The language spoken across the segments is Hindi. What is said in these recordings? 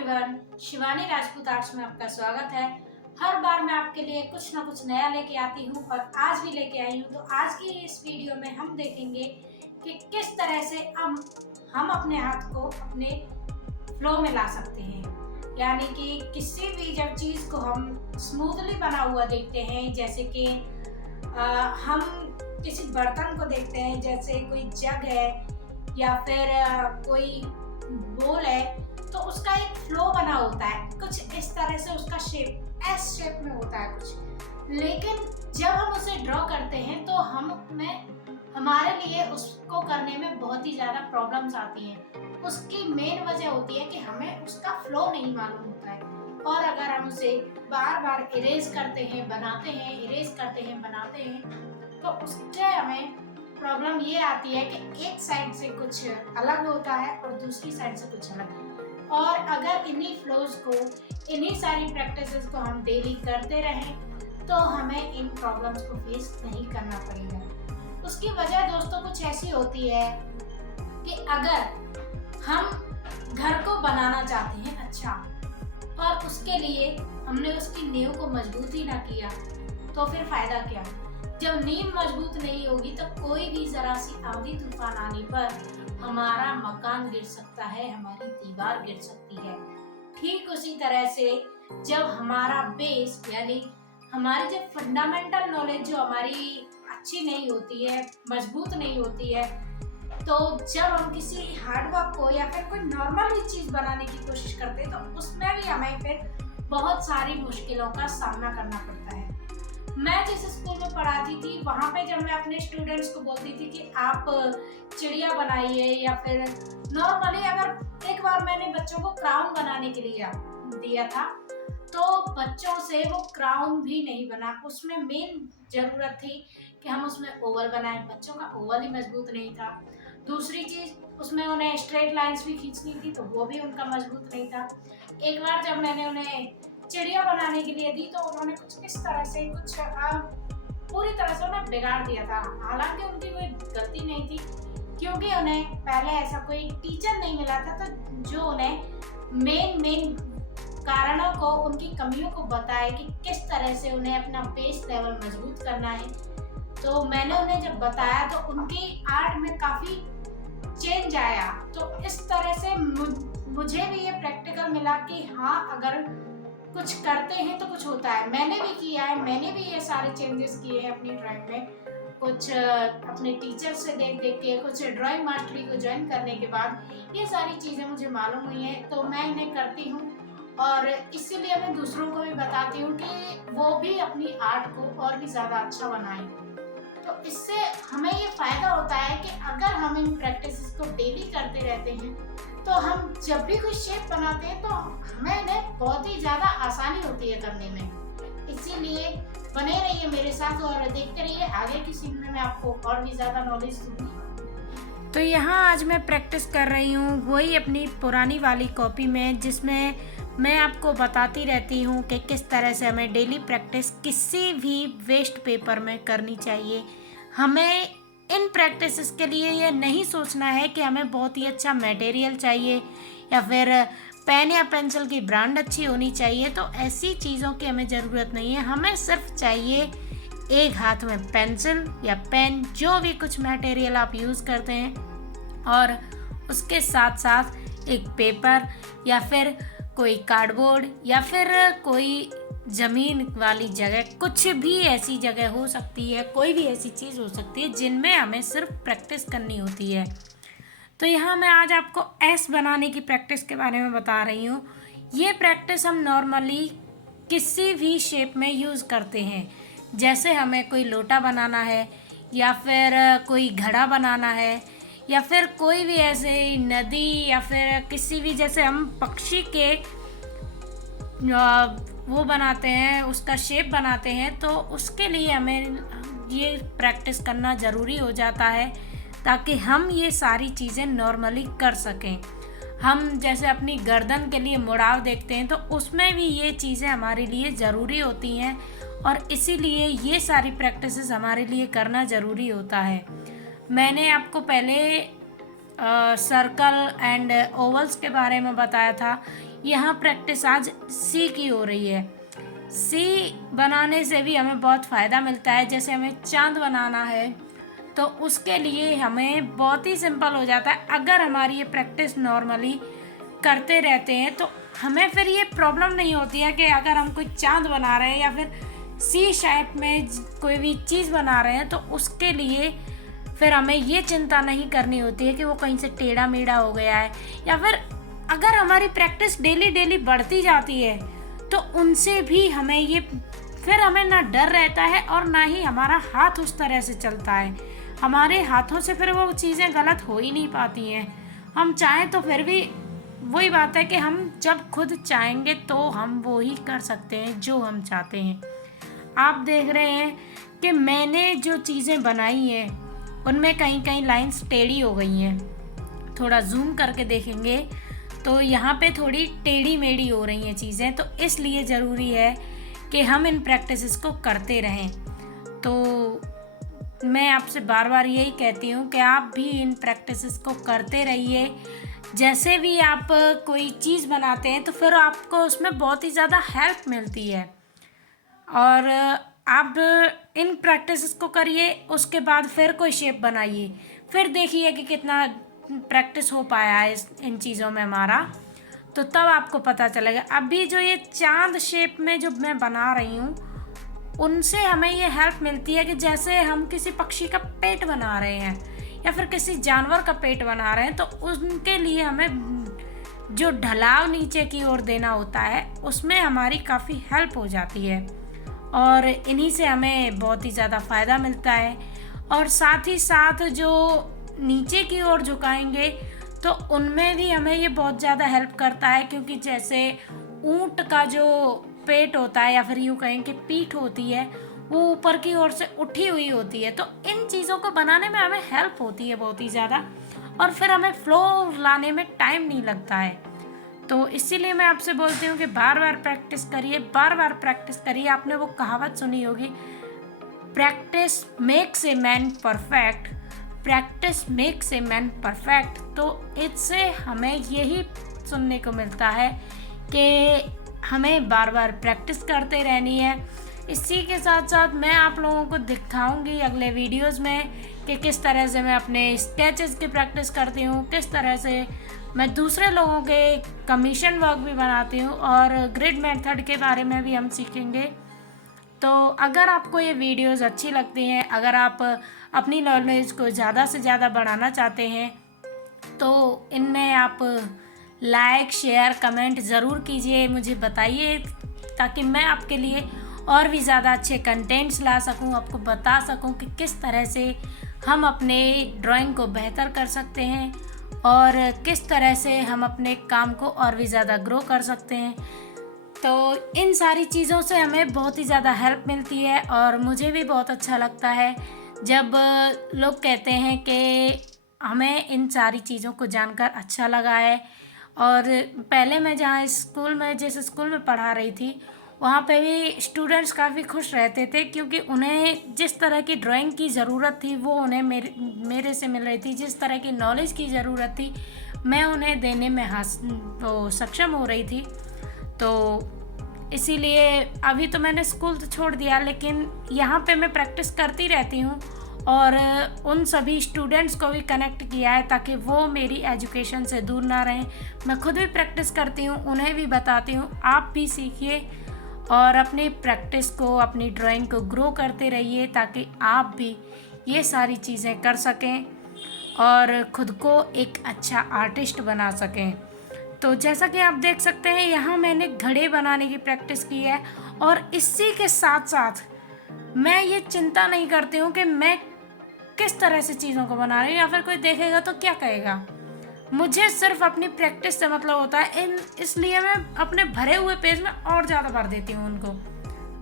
एवरीवन, शिवानी राजपूत आर्ट्स में आपका स्वागत है। हर बार मैं आपके लिए कुछ ना कुछ नया लेके आती हूँ और आज भी लेके आई हूँ। तो आज की इस वीडियो में हम देखेंगे कि किस तरह से हम अपने हाथ को अपने फ्लो में ला सकते हैं। यानी कि किसी भी जब चीज़ को हम स्मूथली बना हुआ देखते हैं, जैसे कि हम किसी बर्तन को देखते हैं, जैसे कोई जग है या फिर कोई बोल है, तो उसका एक फ्लो बना होता है कुछ इस तरह से, उसका शेप एस शेप में होता है कुछ। लेकिन जब हम उसे ड्रॉ करते हैं तो हमारे लिए उसको करने में बहुत ही ज़्यादा प्रॉब्लम्स आती हैं। उसकी मेन वजह होती है कि हमें उसका फ्लो नहीं मालूम होता है, और अगर हम उसे बार बार इरेज करते हैं, बनाते हैं, इरेज करते हैं, बनाते हैं, तो उससे हमें प्रॉब्लम ये आती है कि एक साइड से कुछ अलग होता है और दूसरी साइड से कुछ अलग। और अगर इन्हीं फ्लोज को, इन्हीं सारी प्रैक्टिसेस को हम डेली करते रहें तो हमें इन प्रॉब्लम्स को फेस नहीं करना पड़ेगा। उसकी वजह दोस्तों कुछ ऐसी होती है कि अगर हम घर को बनाना चाहते हैं अच्छा, और उसके लिए हमने उसकी नींव को मजबूत ही ना किया, तो फिर फायदा क्या। जब नींव मजबूत नहीं होगी तो कोई भी जरा सी आंधी तूफान आने पर हमारा मकान गिर सकता है, हमारी दीवार गिर सकती है। ठीक उसी तरह से जब हमारा बेस यानी हमारी जो फंडामेंटल नॉलेज जो हमारी अच्छी नहीं होती है, मजबूत नहीं होती है, तो जब हम किसी हार्डवर्क को या फिर कोई नॉर्मल भी चीज बनाने की कोशिश करते हैं तो उसमें भी हमें फिर बहुत सारी मुश्किलों का सामना करना पड़ता है। मैं जिस स्कूल में पढ़ाती थी वहाँ पे जब मैं अपने स्टूडेंट्स को बोलती थी कि आप चिड़िया बनाइए, या फिर नॉर्मली अगर एक बार मैंने बच्चों को क्राउन बनाने के लिए दिया था, तो बच्चों से वो क्राउन भी नहीं बना। उसमें मेन जरूरत थी कि हम उसमें ओवल बनाएं, बच्चों का ओवल ही मजबूत नहीं था। दूसरी चीज, उसमें उन्हें स्ट्रेट लाइंस भी खींचनी थी तो वो भी उनका मजबूत नहीं था। एक बार जब मैंने उन्हें चिड़िया बनाने के लिए दी तो उन्होंने कुछ इस तरह से पूरी तरह से उन्हें बिगाड़ दिया था। हालांकि उनकी कोई गलती नहीं थी, क्योंकि उन्हें पहले ऐसा कोई टीचर नहीं मिला था तो जो उन्हें मेन कारणों को, उनकी कमियों को बताए कि किस तरह से उन्हें अपना बेस लेवल मजबूत करना है। तो मैंने उन्हें जब बताया तो उनकी आर्ट में काफ़ी चेंज आया। तो इस तरह से मुझे भी ये प्रैक्टिकल मिला कि हाँ, अगर कुछ करते हैं तो कुछ होता है। मैंने भी किया है, मैंने भी ये सारे चेंजेस किए हैं अपनी ड्राइंग में। कुछ अपने टीचर से देख देख के, कुछ ड्राइंग मास्टरी को ज्वाइन करने के बाद ये सारी चीज़ें मुझे मालूम हुई हैं, तो मैं इन्हें करती हूँ और इसीलिए मैं दूसरों को भी बताती हूँ कि वो भी अपनी आर्ट को और भी ज़्यादा अच्छा बनाएं। तो इससे हमें ये फ़ायदा होता है कि अगर हम इन प्रैक्टिसेस को डेली करते रहते हैं तो हम जब भी कोई शेप बनाते हैं तो हमें इन्हें बहुत ही ज़्यादा आसानी होती है करने में। इसीलिए बने रहिए मेरे साथ और देखते रहिए, आगे की सीन में मैं आपको और भी ज़्यादा नॉलेज दूंगी। तो यहाँ आज मैं प्रैक्टिस कर रही हूँ वही अपनी पुरानी वाली कॉपी में, जिसमें मैं आपको बताती रहती हूँ कि किस तरह से हमें डेली प्रैक्टिस किसी भी वेस्ट पेपर में करनी चाहिए। हमें इन प्रैक्टिसेस के लिए ये नहीं सोचना है कि हमें बहुत ही अच्छा मटेरियल चाहिए या फिर पेन या पेंसिल की ब्रांड अच्छी होनी चाहिए। तो ऐसी चीज़ों की हमें ज़रूरत नहीं है। हमें सिर्फ चाहिए एक हाथ में पेंसिल या पेन, जो भी कुछ मटेरियल आप यूज़ करते हैं, और उसके साथ साथ एक पेपर या फिर कोई कार्डबोर्ड या फिर कोई ज़मीन वाली जगह, कुछ भी ऐसी जगह हो सकती है, कोई भी ऐसी चीज़ हो सकती है जिनमें हमें सिर्फ प्रैक्टिस करनी होती है। तो यहाँ मैं आज आपको एस बनाने की प्रैक्टिस के बारे में बता रही हूँ। ये प्रैक्टिस हम नॉर्मली किसी भी शेप में यूज़ करते हैं। जैसे हमें कोई लोटा बनाना है या फिर कोई घड़ा बनाना है या फिर कोई भी ऐसे नदी या फिर किसी भी, जैसे हम पक्षी के वो बनाते हैं, उसका शेप बनाते हैं, तो उसके लिए हमें ये प्रैक्टिस करना ज़रूरी हो जाता है ताकि हम ये सारी चीज़ें नॉर्मली कर सकें। हम जैसे अपनी गर्दन के लिए मुड़ाव देखते हैं तो उसमें भी ये चीज़ें हमारे लिए ज़रूरी होती हैं, और इसीलिए ये सारी प्रैक्टिसेस हमारे लिए करना ज़रूरी होता है। मैंने आपको पहले सर्कल एंड ओवल्स के बारे में बताया था। यहाँ प्रैक्टिस आज सी की हो रही है। सी बनाने से भी हमें बहुत फ़ायदा मिलता है। जैसे हमें चाँद बनाना है तो उसके लिए हमें बहुत ही सिंपल हो जाता है। अगर हमारी ये प्रैक्टिस नॉर्मली करते रहते हैं तो हमें फिर ये प्रॉब्लम नहीं होती है कि अगर हम कोई चाँद बना रहे हैं या फिर सी शेप में कोई भी चीज़ बना रहे हैं तो उसके लिए फिर हमें ये चिंता नहीं करनी होती है कि वो कहीं से टेढ़ा मेढ़ा हो गया है। या फिर अगर हमारी प्रैक्टिस डेली डेली बढ़ती जाती है तो उनसे भी हमें ये फिर हमें ना डर रहता है और ना ही हमारा हाथ उस तरह से चलता है। हमारे हाथों से फिर वो चीज़ें गलत हो ही नहीं पाती हैं। हम चाहें तो फिर भी वही बात है कि हम जब खुद चाहेंगे तो हम वो ही कर सकते हैं जो हम चाहते हैं। आप देख रहे हैं कि मैंने जो चीज़ें बनाई हैं उनमें कहीं कहीं लाइंस टेढ़ी हो गई हैं। थोड़ा जूम करके देखेंगे तो यहाँ पे थोड़ी टेढ़ी मेढ़ी हो रही हैं चीज़ें, तो इसलिए ज़रूरी है कि हम इन प्रैक्टिसेस को करते रहें। तो मैं आपसे बार बार यही कहती हूँ कि आप भी इन प्रैक्टिसेस को करते रहिए। जैसे भी आप कोई चीज़ बनाते हैं तो फिर आपको उसमें बहुत ही ज़्यादा हेल्प मिलती है। और आप इन प्रैक्टिसेस को करिए, उसके बाद फिर कोई शेप बनाइए, फिर देखिए कि कितना प्रैक्टिस हो पाया है इन चीज़ों में हमारा, तो तब आपको पता चलेगा। अभी जो ये चांद शेप में जो मैं बना रही हूँ उनसे हमें ये हेल्प मिलती है कि जैसे हम किसी पक्षी का पेट बना रहे हैं या फिर किसी जानवर का पेट बना रहे हैं तो उनके लिए हमें जो ढलाव नीचे की ओर देना होता है उसमें हमारी काफ़ी हेल्प हो जाती है और इन्हीं से हमें बहुत ही ज़्यादा फ़ायदा मिलता है। और साथ ही साथ जो नीचे की ओर झुकाएंगे तो उनमें भी हमें ये बहुत ज़्यादा हेल्प करता है, क्योंकि जैसे ऊंट का जो पेट होता है या फिर यूँ कहें कि पीठ होती है वो ऊपर की ओर से उठी हुई होती है, तो इन चीज़ों को बनाने में हमें हेल्प होती है बहुत ही ज़्यादा और फिर हमें फ्लो लाने में टाइम नहीं लगता है। तो इसीलिए मैं आपसे बोलती हूँ कि बार बार प्रैक्टिस करिए, बार बार प्रैक्टिस करिए। आपने वो कहावत सुनी होगी, practice makes a man perfect, practice makes a man perfect. तो इससे हमें यही सुनने को मिलता है कि हमें बार बार प्रैक्टिस करते रहनी है। इसी के साथ साथ मैं आप लोगों को दिखाऊंगी अगले वीडियोस में कि किस तरह से मैं अपने स्केचेस की प्रैक्टिस करती हूँ, किस तरह से मैं दूसरे लोगों के कमीशन वर्क भी बनाती हूँ और ग्रिड मेथड के बारे में भी हम सीखेंगे। तो अगर आपको ये वीडियोस अच्छी लगती हैं, अगर आप अपनी नॉलेज को ज़्यादा से ज़्यादा बढ़ाना चाहते हैं तो इनमें आप लाइक शेयर कमेंट ज़रूर कीजिए, मुझे बताइए ताकि मैं आपके लिए और भी ज़्यादा अच्छे कंटेंट्स ला सकूं, आपको बता सकूं कि किस तरह से हम अपने ड्राइंग को बेहतर कर सकते हैं और किस तरह से हम अपने काम को और भी ज़्यादा ग्रो कर सकते हैं। तो इन सारी चीज़ों से हमें बहुत ही ज़्यादा हेल्प मिलती है और मुझे भी बहुत अच्छा लगता है जब लोग कहते हैं कि हमें इन सारी चीज़ों को जानकर अच्छा लगा है। और पहले मैं जहाँ स्कूल में जिस स्कूल में पढ़ा रही थी वहाँ पे भी स्टूडेंट्स काफ़ी खुश रहते थे, क्योंकि उन्हें जिस तरह की ड्राइंग की ज़रूरत थी वो उन्हें मेरे से मिल रही थी। जिस तरह की नॉलेज की ज़रूरत थी मैं उन्हें देने में सक्षम हो रही थी। तो इसीलिए अभी तो मैंने स्कूल तो छोड़ दिया, लेकिन यहाँ पे मैं प्रैक्टिस करती रहती हूँ और उन सभी स्टूडेंट्स को भी कनेक्ट किया है ताकि वो मेरी एजुकेशन से दूर ना रहें। मैं खुद भी प्रैक्टिस करती हूँ, उन्हें भी बताती हूँ, आप भी सीखिए और अपनी प्रैक्टिस को, अपनी ड्राइंग को ग्रो करते रहिए ताकि आप भी ये सारी चीज़ें कर सकें और ख़ुद को एक अच्छा आर्टिस्ट बना सकें। तो जैसा कि आप देख सकते हैं यहाँ मैंने घड़े बनाने की प्रैक्टिस की है और इसी के साथ साथ मैं ये चिंता नहीं करती हूँ कि मैं किस तरह से चीज़ों को बना रही हूँ या फिर कोई देखेगा तो क्या कहेगा। मुझे सिर्फ अपनी प्रैक्टिस से मतलब होता है, इसलिए मैं अपने भरे हुए पेज में और ज़्यादा भर देती हूँ उनको।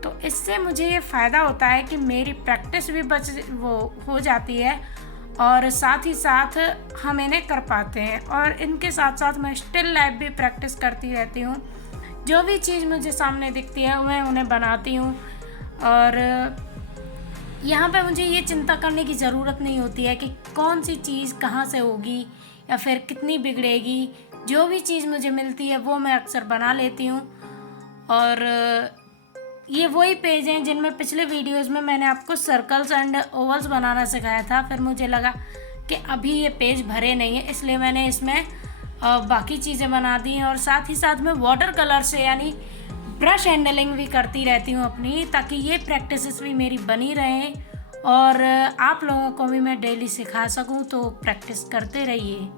तो इससे मुझे ये फ़ायदा होता है कि मेरी प्रैक्टिस भी हो जाती है और साथ ही साथ हम इन्हें कर पाते हैं। और इनके साथ साथ मैं स्टिल लाइफ भी प्रैक्टिस करती रहती हूँ। जो भी चीज़ मुझे सामने दिखती है मैं उन्हें बनाती हूँ और यहाँ पे मुझे ये चिंता करने की ज़रूरत नहीं होती है कि कौन सी चीज़ कहाँ से होगी या फिर कितनी बिगड़ेगी, जो भी चीज़ मुझे मिलती है वो मैं अक्सर बना लेती हूँ। और ये वही पेज हैं जिनमें पिछले वीडियोस में मैंने आपको सर्कल्स एंड ओवल्स बनाना सिखाया था। फिर मुझे लगा कि अभी ये पेज भरे नहीं है, इसलिए मैंने इसमें बाकी चीज़ें बना दी हैं। और साथ ही साथ में वाटर कलर से यानी ब्रश हैंडलिंग भी करती रहती हूँ अपनी, ताकि ये प्रैक्टिसेस भी मेरी बनी रहें और आप लोगों को भी मैं डेली सिखा सकूँ। तो प्रैक्टिस करते रहिए।